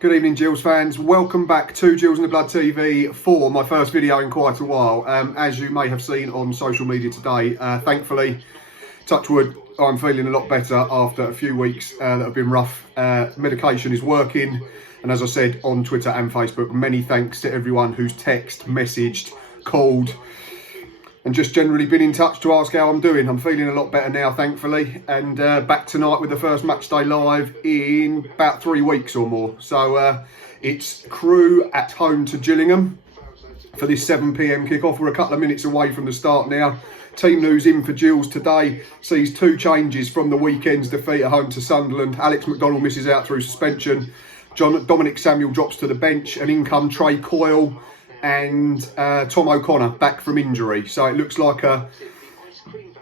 Good evening, Gills fans. Welcome back to Gills in the Blood TV for my first video in quite a while. As you may have seen on social media today, thankfully, touch wood, I'm feeling a lot better after a few weeks that have been rough. Medication is working, and as I said on Twitter and Facebook, many thanks to everyone who's texted, messaged, called, and just generally been in touch to ask how I'm doing. I'm feeling a lot better now, thankfully, and back tonight with the first match day live in about 3 weeks or more. So it's Crewe at home to Gillingham for this 7 PM kickoff. We're a couple of minutes away from the start now. Team news in for Gills today sees 2 changes from the weekend's defeat at home to Sunderland. Alex McDonald misses out through suspension. Dominic Samuel drops to the bench, and in come Trey Coyle and Tom O'Connor back from injury. So it looks like a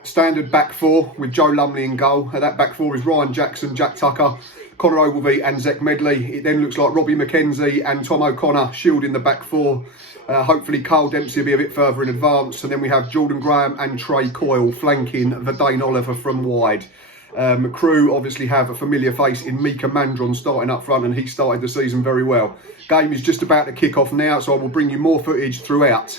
standard back four with Joe Lumley in goal. That back four is Ryan Jackson, Jack Tucker, Connor Ogilvie and Zach Medley. It then looks like Robbie McKenzie and Tom O'Connor shielding the back four. Hopefully Carl Dempsey will be a bit further in advance, and then we have Jordan Graham and Trey Coyle flanking Verdane Oliver from wide. Crewe obviously have a familiar face in Mika Mandron starting up front, and he started the season very well. Game is just about to kick off now, so I will bring you more footage throughout.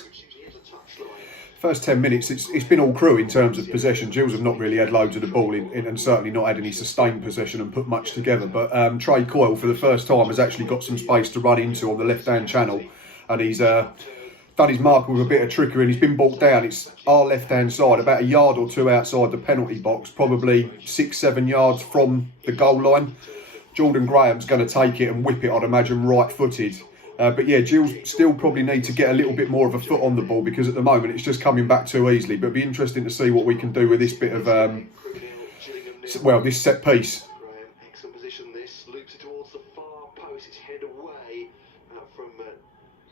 First 10 minutes, it's been all Crewe in terms of possession. Gills have not really had loads of the ball in, and certainly not had any sustained possession and put much together. But Trey Coyle, for the first time, has actually got some space to run into on the left-hand channel, and he's done his mark with a bit of trickery, and he's been brought down. It's our left-hand side, about a yard or two outside the penalty box, probably 6-7 yards from the goal line. Jordan Graham's going to take it and whip it, I'd imagine, right-footed. But yeah, Gills still probably need to get a little bit more of a foot on the ball, because at the moment it's just coming back too easily. But it'll be interesting to see what we can do with this bit of, this set piece. Excellent position. This loops it towards the far post. It's head away from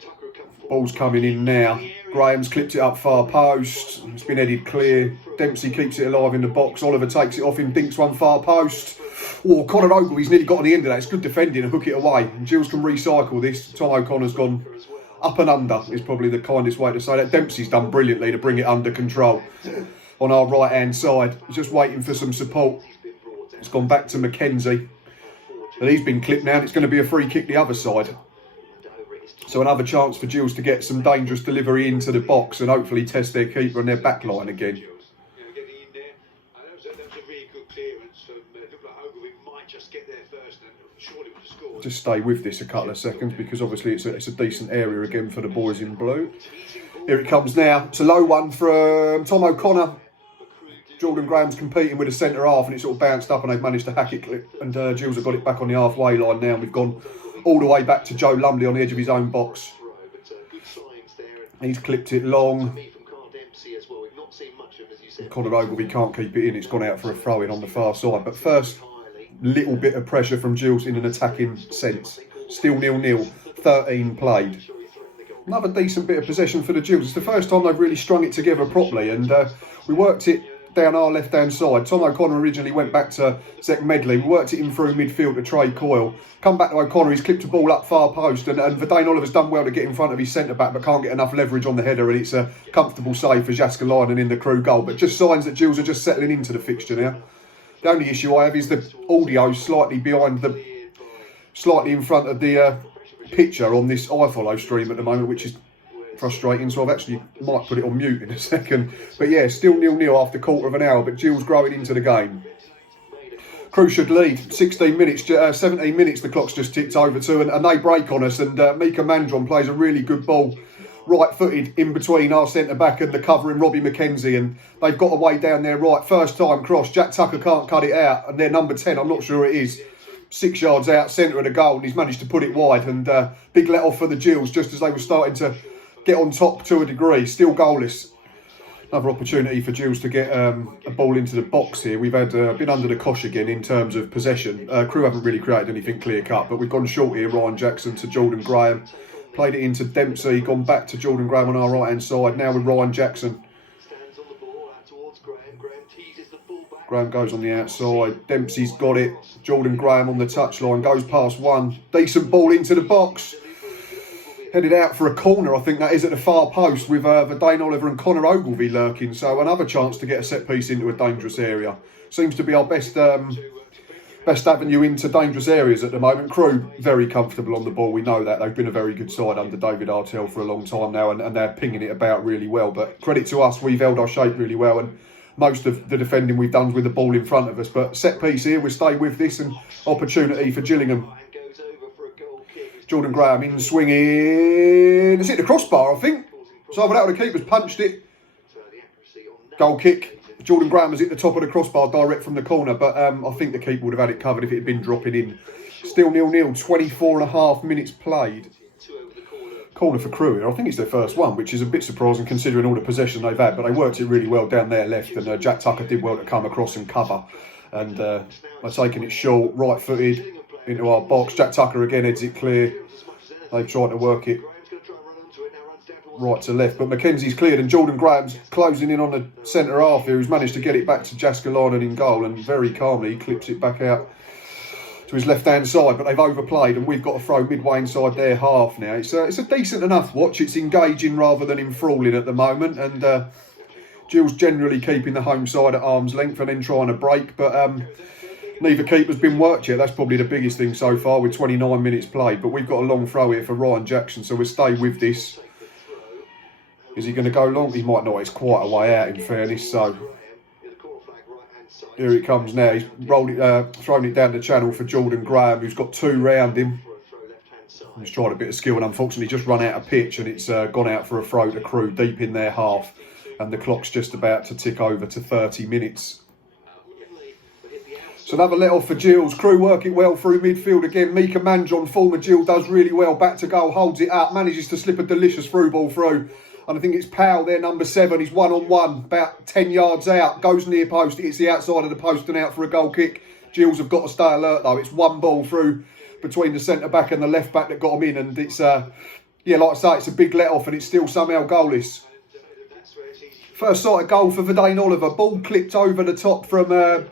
Tucker. Ball's coming in now. Graham's clipped it up far post. It's been headed clear. Dempsey keeps it alive in the box. Oliver takes it off him, dinks one far post. Oh, Connor Ogilvie's nearly got on the end of that. It's good defending and hook it away. And Gills can recycle this. Tom O'Connor's gone up and under, is probably the kindest way to say that. Dempsey's done brilliantly to bring it under control on our right-hand side. He's just waiting for some support. It's gone back to McKenzie. And he's been clipped now, and it's going to be a free kick the other side. So another chance for Gills to get some dangerous delivery into the box and hopefully test their keeper and their back line again. Just stay with this a couple of seconds, because obviously it's a decent area again for the boys in blue. Here it comes now. It's a low one from Tom O'Connor. Jordan Graham's competing with a centre half, and it's sort of bounced up and they've managed to hack it. And Gills have got it back on the halfway line now, and we've gone all the way back to Joe Lumley on the edge of his own box. He's clipped it long. Connor Ogilvie can't keep it in. It's gone out for a throw-in on the far side. But first, little bit of pressure from Gills in an attacking sense. Still 0-0, 13 played. Another decent bit of possession for the Gills. It's the first time they've really strung it together properly, and we worked it down our left-hand side. Tom O'Connor originally went back to Zach Medley. We worked it in through midfield to Trey Coyle. Come back to O'Connor, he's clipped the ball up far post, and Verdane Oliver's done well to get in front of his centre-back, but can't get enough leverage on the header, and it's a comfortable save for Jaskalainen in the Crewe goal. But just signs that Gills are just settling into the fixture now. The only issue I have is the audio slightly in front of the picture on this iFollow stream at the moment, which is frustrating, so I've actually might put it on mute in a second. But yeah, still 0-0 after quarter of an hour, but Gills growing into the game. Crewe should lead 16 minutes, 17 minutes the clock's just ticked over to, and they break on us, and Mika Mandron plays a really good ball, right-footed in between our centre-back and the covering Robbie McKenzie, and they've got away down there right, first time cross. Jack Tucker can't cut it out, and their number 10, I'm not sure it is, 6 yards out, centre of the goal, and he's managed to put it wide, and big let-off for the Gills just as they were starting to get on top to a degree. Still goalless. Another opportunity for Gills to get a ball into the box here. We've had been under the cosh again in terms of possession. Crewe haven't really created anything clear-cut, but we've gone short here. Ryan Jackson to Jordan Graham. Played it into Dempsey, gone back to Jordan Graham on our right-hand side. Now with Ryan Jackson. Graham goes on the outside. Dempsey's got it. Jordan Graham on the touchline. Goes past one. Decent ball into the box. Headed out for a corner, I think that is, at the far post, with Verdane Oliver and Connor Ogilvie lurking. So another chance to get a set piece into a dangerous area. Seems to be our best best avenue into dangerous areas at the moment. Crewe very comfortable on the ball. We know that. They've been a very good side under David Artell for a long time now, and they're pinging it about really well. But credit to us, we've held our shape really well, and most of the defending we've done with the ball in front of us. But set piece here, we'll stay with this, and opportunity for Gillingham. Jordan Graham in swinging. It's hit the crossbar, I think. So either that or the keeper's punched it. Goal kick. Jordan Graham was hit the top of the crossbar direct from the corner, but I think the keeper would have had it covered if it had been dropping in. Still 0-0, 24.5 minutes played. Corner for Crewe. I think it's their first one, which is a bit surprising considering all the possession they've had, but they worked it really well down their left, and Jack Tucker did well to come across and cover. And they're taking it short, right-footed into our box. Jack Tucker again heads it clear. They've tried to work it right to left, but Mackenzie's cleared, and Jordan Graham's closing in on the centre half here, who's managed to get it back to Jaskalainen in goal, and very calmly he clips it back out to his left-hand side. But they've overplayed, and we've got to throw midway inside their half now. It's a decent enough watch. It's engaging rather than enthralling at the moment, and Gills generally keeping the home side at arm's length and then trying to break, but neither keeper's been worked yet. That's probably the biggest thing so far with 29 minutes played. But we've got a long throw here for Ryan Jackson, so we'll stay with this. Is he going to go long? He might not. It's quite a way out, in fairness. So here it comes now. He's rolled it, thrown it down the channel for Jordan Graham, who's got two round him. He's tried a bit of skill and unfortunately just run out of pitch, and it's gone out for a throw to Crewe deep in their half. And the clock's just about to tick over to 30 minutes. So another let off for Gills. Crewe work it well through midfield again. Mika Mandron, former Gill, does really well. Back to goal, holds it up, manages to slip a delicious through ball through. And I think it's Powell there, number 7. He's one-on-one, about 10 yards out. Goes near post, hits the outside of the post and out for a goal kick. Gills have got to stay alert though. It's one ball through between the centre-back and the left-back that got him in. And it's, yeah, like I say, it's a big let-off and it's still somehow goalless. First sight of goal for Verdane Oliver. Ball clipped over the top from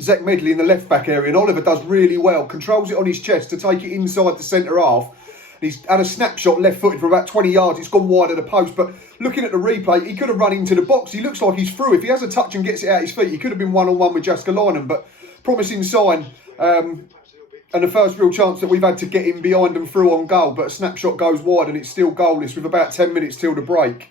Zach Medley in the left-back area. And Oliver does really well. Controls it on his chest to take it inside the centre half. He's had a snapshot left-footed for about 20 yards. It's gone wide of the post. But looking at the replay, he could have run into the box. He looks like he's through. If he has a touch and gets it out his feet, he could have been one-on-one with Jaskalainen. But promising sign. And the first real chance that we've had to get him behind and through on goal. But a snapshot goes wide and it's still goalless with about 10 minutes till the break.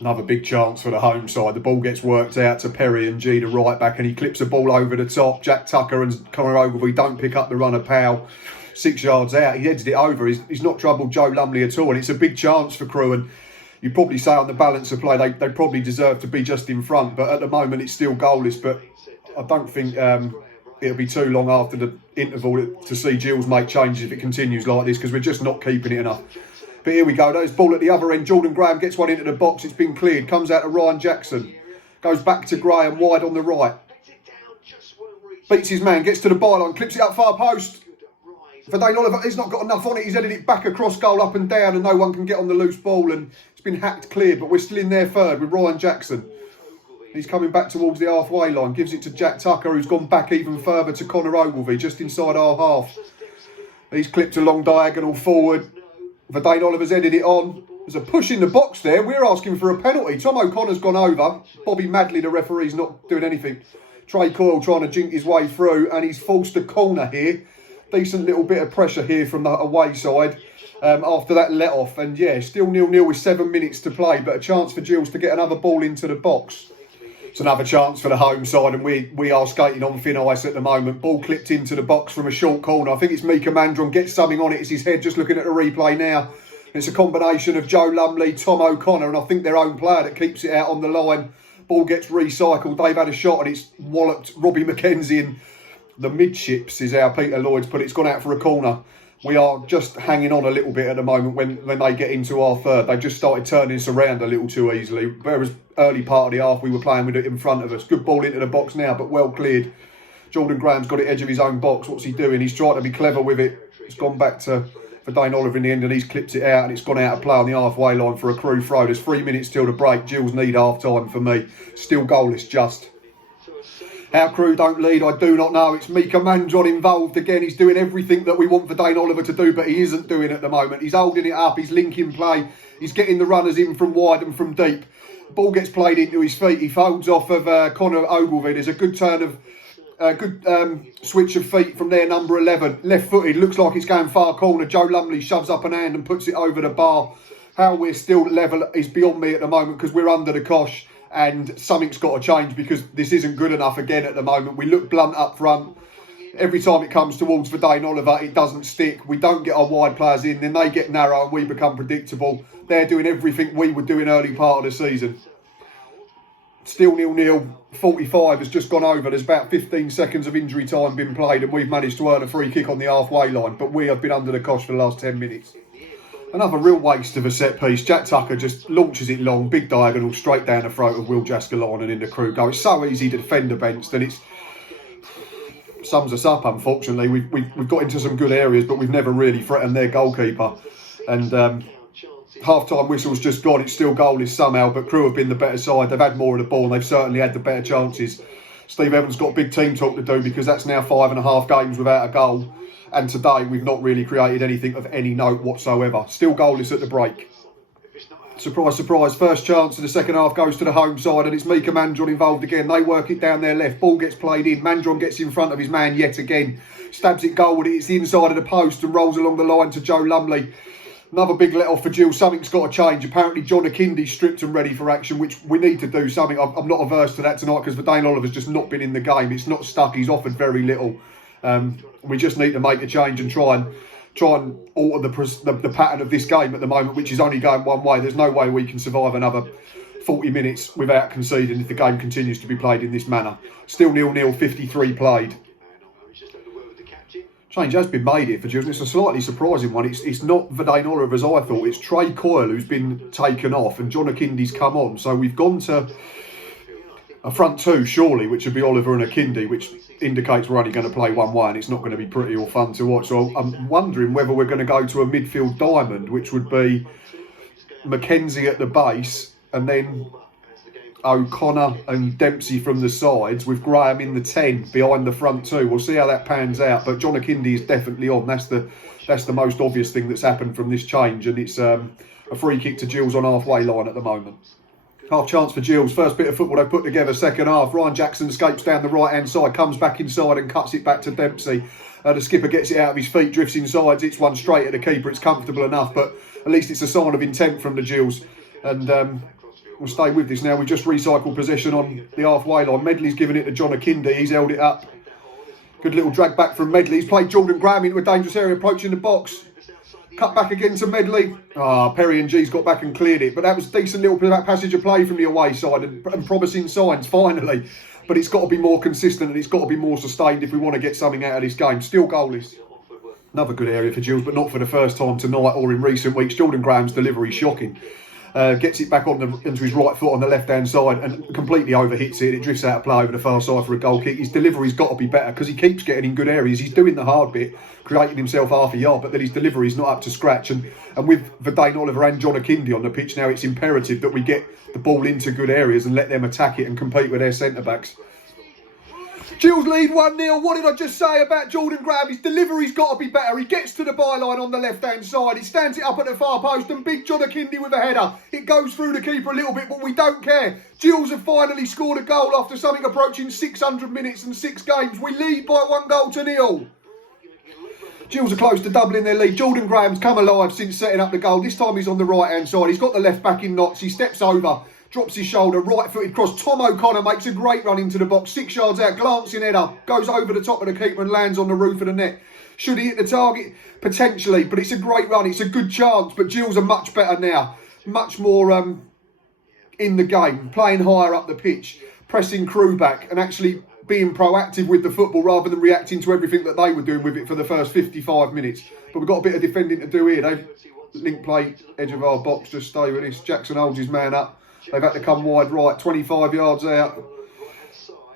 Another big chance for the home side. The ball gets worked out to Perry and G, the right back, and he clips the ball over the top. Jack Tucker and Connor Ogilvie don't pick up the run of Powell. 6 yards out, he heads it over. He's not troubled Joe Lumley at all, and it's a big chance for Crewe. And you'd probably say on the balance of play, they probably deserve to be just in front, but at the moment it's still goalless. But I don't think it'll be too long after the interval to see Gills make changes if it continues like this, because we're just not keeping it enough. But here we go, there's ball at the other end. Jordan Graham gets one into the box, it's been cleared, comes out to Ryan Jackson. Goes back to Graham, wide on the right. Beats his man, gets to the byline, clips it up far post. Verdane Oliver, he's not got enough on it, he's headed it back across goal, up and down, and no one can get on the loose ball, and it's been hacked clear, but we're still in there third with Ryan Jackson. He's coming back towards the halfway line, gives it to Jack Tucker, who's gone back even further to Connor Ogilvie, just inside our half. He's clipped a long diagonal forward. Verdane Oliver's headed it on. There's a push in the box there. We're asking for a penalty. Tom O'Connor's gone over. Bobby Madley, the referee's not doing anything. Trey Coyle trying to jink his way through, and he's forced a corner here. Decent little bit of pressure here from the away side after that let-off. And yeah, still 0-0 with 7 minutes to play, but a chance for Gills to get another ball into the box. It's another chance for the home side, and we are skating on thin ice at the moment. Ball clipped into the box from a short corner. I think it's Mika Mandron, gets something on it. It's his head, just looking at the replay now. It's a combination of Joe Lumley, Tom O'Connor, and I think their own player that keeps it out on the line. Ball gets recycled. They've had a shot, and it's walloped Robbie Mackenzie in the midships, is how Peter Lloyd's put it. It's gone out for a corner. We are just hanging on a little bit at the moment when they get into our third. They just started turning us around a little too easily. Whereas early part of the half, we were playing with it in front of us. Good ball into the box now, but well cleared. Jordan Graham's got it edge of his own box. What's he doing? He's trying to be clever with it. It's gone back to Verdane Oliver in the end, and he's clipped it out, and it's gone out of play on the halfway line for a Crewe throw. There's 3 minutes till the break. Gills need half time for me. Still goalless, just. How Crewe don't lead, I do not know. It's Mika Mandron involved again. He's doing everything that we want Verdane Oliver to do, but he isn't doing at the moment. He's holding it up, he's linking play, he's getting the runners in from wide and from deep. Ball gets played into his feet. He folds off of Connor Ogilvie. There's a good turn of Good switch of feet from their number 11. Left-footed, looks like it's going far corner. Joe Lumley shoves up an hand and puts it over the bar. How we're still level is beyond me at the moment because we're under the cosh and something's got to change because this isn't good enough again at the moment. We look blunt up front. Every time it comes towards Verdane Oliver, it doesn't stick. We don't get our wide players in, then they get narrow and we become predictable. They're doing everything we were doing early part of the season. Still 0-0, 45 has just gone over. There's about 15 seconds of injury time been played and we've managed to earn a free kick on the halfway line, but we have been under the cosh for the last 10 minutes. Another real waste of a set piece. Jack Tucker just launches it long, big diagonal, straight down the throat of Will Jaskalon and into Crewe goal. It's so easy to defend against and it's sums us up, unfortunately. We've got into some good areas, but we've never really threatened their goalkeeper. And half-time whistle's just gone. It's still goalless somehow, but Crewe have been the better side. They've had more of the ball and they've certainly had the better chances. Steve Evans got a big team talk to do because that's now 5.5 games without a goal. And today we've not really created anything of any note whatsoever. Still goalless at the break. Surprise, surprise. First chance of the second half goes to the home side and it's Mika Mandron involved again. They work it down their left. Ball gets played in. Mandron gets in front of his man yet again. Stabs it goal. It's the inside of the post and rolls along the line to Joe Lumley. Another big let off for Gills. Something's got to change. Apparently John Akindi's stripped and ready for action, which we need to do something. I'm not averse to that tonight because Verdane Oliver's just not been in the game. It's not stuck. He's offered very little. We just need to make a change and try and alter the pattern of this game at the moment, which is only going one way. There's no way we can survive another 40 minutes without conceding if the game continues to be played in this manner. Still 0-0, 53 played. Change has been made here for Gills. It's a slightly surprising one. It's not Verdane Oliver as I thought. It's Trey Coyle who's been taken off and John Akindi's come on. So we've gone to a front two, surely, which would be Oliver and Akindi, which indicates we're only going to play one way and it's not going to be pretty or fun to watch. So I'm wondering whether we're going to go to a midfield diamond, which would be Mackenzie at the base and then O'Connor and Dempsey from the sides with Graham in the 10 behind the front two. We'll see how that pans out, but John Akindi is definitely on. That's the most obvious thing that's happened from this change, and it's a free kick to Gills on halfway line at the moment. Half chance for Gills. First bit of football they put together second half. Ryan Jackson escapes down the right hand side, comes back inside and cuts it back to Dempsey. The skipper gets it out of his feet, drifts inside, it's one straight at the keeper. It's comfortable enough, but at least it's a sign of intent from the Gills. And we'll stay with this now. We've just recycled possession on the halfway line. Medley's given it to John Akindi. He's held it up. Good little drag back from Medley. He's played Jordan Graham into a dangerous area, approaching the box. Cut back again to Medley. Perry and G's got back and cleared it. But that was a decent little passage of play from the away side and promising signs, finally. But it's got to be more consistent and it's got to be more sustained if we want to get something out of this game. Still goalless. Another good area for Gills, but not for the first time tonight or in recent weeks. Jordan Graham's delivery, shocking. Gets it back into his right foot on the left-hand side and completely overhits it. It drifts out of play over the far side for a goal kick. His delivery's got to be better because he keeps getting in good areas. He's doing the hard bit, creating himself half a yard, but then his delivery's not up to scratch. And with Verdane Oliver and John Akindi on the pitch now, it's imperative that we get the ball into good areas and let them attack it and compete with their centre-backs. Gills lead 1-0. What did I just say about Jordan Graham? His delivery's got to be better. He gets to the byline on the left-hand side. He stands it up at the far post and big John Akindi with a header. It goes through the keeper a little bit, but we don't care. Gills have finally scored a goal after something approaching 600 minutes and 6 games. We lead by 1-0. Gills are close to doubling their lead. Jordan Graham's come alive since setting up the goal. This time he's on the right-hand side. He's got the left back in knots. He steps over, drops his shoulder, right-footed cross. Tom O'Connor makes a great run into the box. 6 yards out, glancing header. Goes over the top of the keeper and lands on the roof of the net. Should he hit the target? Potentially, but it's a great run. It's a good chance, but Gills are much better now. Much more in the game, playing higher up the pitch, pressing Crewe back and actually being proactive with the football rather than reacting to everything that they were doing with it for the first 55 minutes. But we've got a bit of defending to do here. They've link play, edge of our box, just stay with this. Jackson holds his man up. They've had to come wide right, 25 yards out.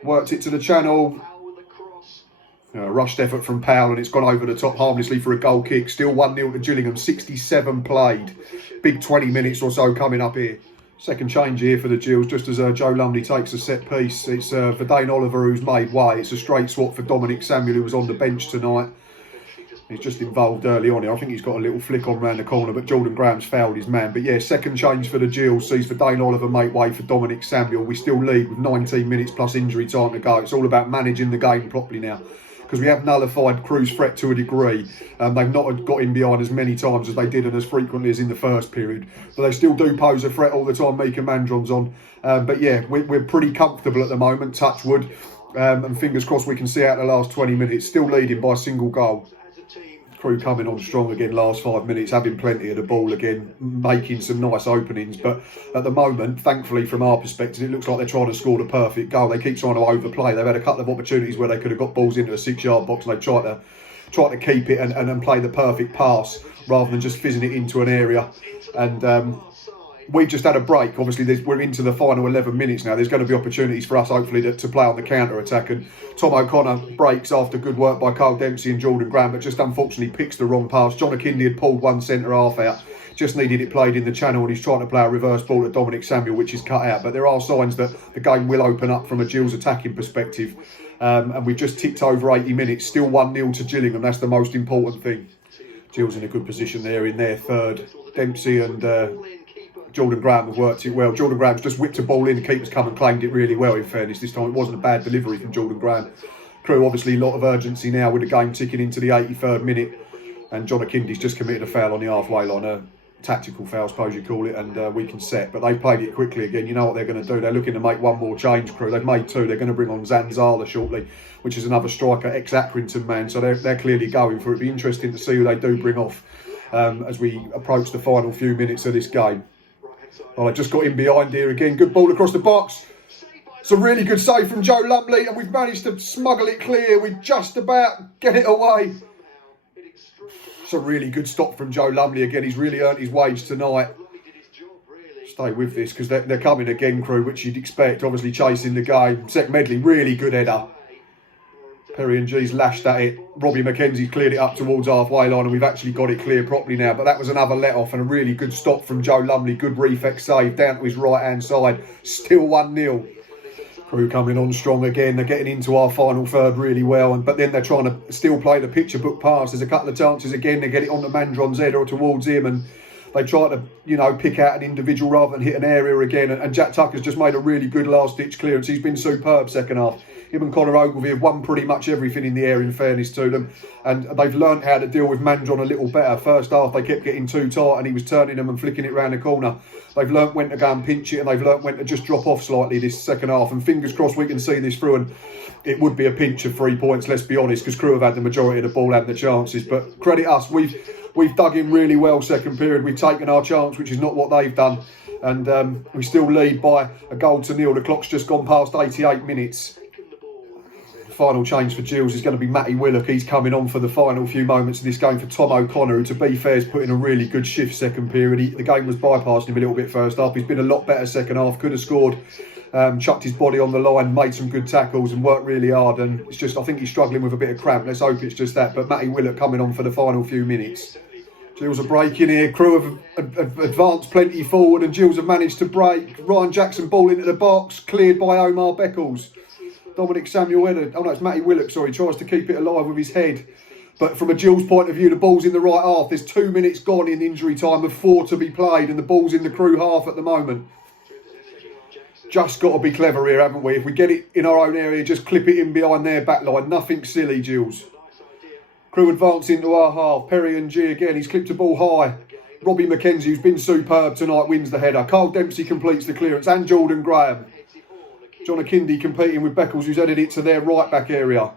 Worked it to the channel. Rushed effort from Powell and it's gone over the top harmlessly for a goal kick. Still 1-0 to Gillingham, 67 played. Big 20 minutes or so coming up here. Second change here for the Gills, just as Joe Lumley takes a set piece. It's Verdane Oliver who's made way. It's a straight swap for Dominic Samuel, who was on the bench tonight. He's just involved early on here. I think he's got a little flick on round the corner, but Jordan Graham's fouled his man. But yeah, second change for the Gills sees for Dane Oliver make way for Dominic Samuel. We still lead with 19 minutes plus injury time to go. It's all about managing the game properly now, because we have nullified Crewe's threat to a degree. They've not got in behind as many times as they did and as frequently as in the first period. But they still do pose a threat all the time. Mika Mandron's on. But yeah, we're pretty comfortable at the moment, touch wood. And fingers crossed we can see out the last 20 minutes. Still leading by a single goal. Crewe coming on strong again last 5 minutes, having plenty of the ball again, making some nice openings. But at the moment, thankfully from our perspective, it looks like they're trying to score the perfect goal. They keep trying to overplay. They've had a couple of opportunities where they could have got balls into a 6-yard box and they try to keep it and play the perfect pass rather than just fizzing it into an area. And we've just had a break. Obviously, we're into the final 11 minutes now. There's going to be opportunities for us, hopefully, to play on the counter-attack. And Tom O'Connor breaks after good work by Carl Dempsey and Jordan Graham, but just unfortunately picks the wrong pass. John Akindi had pulled one centre-half out. Just needed it played in the channel, and he's trying to play a reverse ball to Dominic Samuel, which is cut out. But there are signs that the game will open up from a Gills attacking perspective. And we've just ticked over 80 minutes. Still 1-0 to Gillingham. That's the most important thing. Gills in a good position there in their third. Dempsey and Jordan Graham have worked it well. Jordan Graham's just whipped a ball in. The keeper's come and claimed it really well, in fairness. This time it wasn't a bad delivery from Jordan Graham. Crewe obviously a lot of urgency now with the game ticking into the 83rd minute. And John Akindi's just committed a foul on the halfway line. A tactical foul, suppose you call it, and we can set. But they've played it quickly again. You know what they're going to do. They're looking to make one more change, Crewe. They've made two. They're going to bring on Zanzala shortly, which is another striker, ex-Accrington man. So they're clearly going for it. It'll be interesting to see who they do bring off as we approach the final few minutes of this game. Well, I just got in behind here again. Good ball across the box. It's a really good save from Joe Lumley, and we've managed to smuggle it clear. We just about get it away. It's a really good stop from Joe Lumley again. He's really earned his wage tonight. Stay with this because they're coming again, Crewe, which you'd expect. Obviously chasing the game. Sek Medley, really good header. Perry and G's lashed at it. Robbie McKenzie's cleared it up towards halfway line, and we've actually got it clear properly now. But that was another let-off and a really good stop from Joe Lumley. Good reflex save down to his right-hand side. Still 1-0. Crewe coming on strong again. They're getting into our final third really well, but then they're trying to still play the picture book pass. There's a couple of chances again. They get it on the Mandron's head or towards him, and they try to, pick out an individual rather than hit an area again. And Jack Tucker's just made a really good last-ditch clearance. He's been superb second half. Him and Conor Ogilvie have won pretty much everything in the air, in fairness to them. And they've learnt how to deal with Mandron a little better. First half, they kept getting too tight and he was turning them and flicking it round the corner. They've learnt when to go and pinch it, and they've learnt when to just drop off slightly this second half. And fingers crossed we can see this through, and it would be a pinch of 3 points, let's be honest, because Crewe have had the majority of the ball and the chances. But credit us, we've dug in really well second period. We've taken our chance, which is not what they've done. And we still lead by a goal to nil. The clock's just gone past 88 minutes. Final change for Gills is going to be Matty Willock. He's coming on for the final few moments of this game for Tom O'Connor, who, to be fair, has put in a really good shift second period. The game was bypassing him a little bit first half. He's been a lot better second half. Could have scored, chucked his body on the line, made some good tackles and worked really hard. And it's just, I think he's struggling with a bit of cramp. Let's hope it's just that. But Matty Willock coming on for the final few minutes. Gills are breaking here. Crewe have advanced plenty forward, and Gills have managed to break. Ryan Jackson ball into the box, cleared by Omar Beckles. Dominic Samuel headed. Oh no, it's Matty Willock, sorry. Tries to keep it alive with his head. But from a Gills point of view, the ball's in the right half. There's 2 minutes gone in injury time with 4 to be played, and the ball's in the Crewe half at the moment. Just got to be clever here, haven't we? If we get it in our own area, just clip it in behind their back line. Nothing silly, Gills. Crewe advance into our half. Perry and G again. He's clipped a ball high. Robbie McKenzie, who's been superb tonight, wins the header. Carl Dempsey completes the clearance, and Jordan Graham. John Akindi competing with Beckles, who's headed it to their right back area.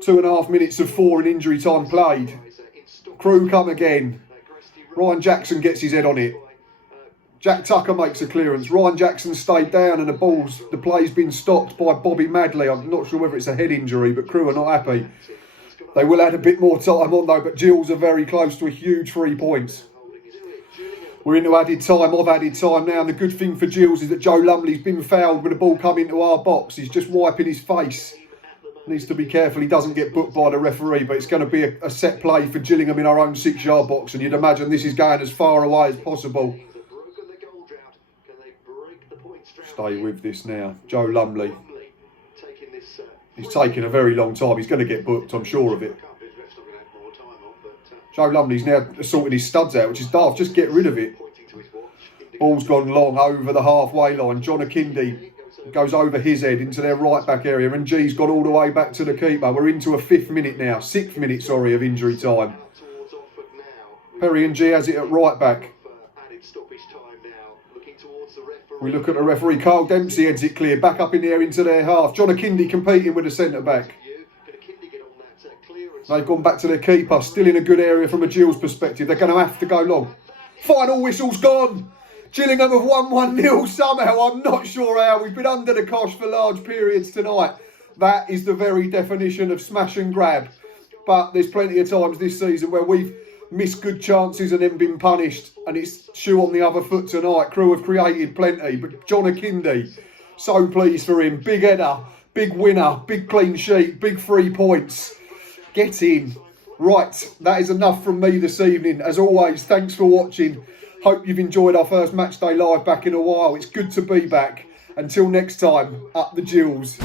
2.5 minutes of 4 in injury time played. Crewe come again. Ryan Jackson gets his head on it. Jack Tucker makes a clearance. Ryan Jackson stayed down, and the play's been stopped by Bobby Madley. I'm not sure whether it's a head injury, but Crewe are not happy. They will add a bit more time on though, but Gills are very close to a huge 3 points. We're into added time, of added time now, and the good thing for Gills is that Joe Lumley's been fouled when the ball come into our box. He's just wiping his face. Needs to be careful he doesn't get booked by the referee, but it's going to be a set play for Gillingham in our own 6-yard box, and you'd imagine this is going as far away as possible. Stay with this now. Joe Lumley. He's taking a very long time. He's going to get booked, I'm sure of it. Joe Lumley's now sorting his studs out, which is daft. Just get rid of it. Ball's gone long over the halfway line. John Akindi goes over his head into their right back area, and G's got all the way back to the keeper. We're into a 6th minute, sorry, of injury time. Perry and G has it at right back. We look at the referee. Carl Dempsey heads it clear, back up in the air into their half. John Akindi competing with the centre back. They've gone back to their keeper, still in a good area from a Gills perspective. They're going to have to go long. Final whistle's gone. Gillingham have won 1-0 somehow. I'm not sure how. We've been under the cosh for large periods tonight. That is the very definition of smash and grab. But there's plenty of times this season where we've missed good chances and then been punished. And it's shoe on the other foot tonight. Crewe have created plenty. But John Akindi, so pleased for him. Big header, big winner, big clean sheet, big 3 points. Get in. Right, that is enough from me this evening. As always, thanks for watching. Hope you've enjoyed our first match day live back in a while. It's good to be back. Until next time, up the Gills.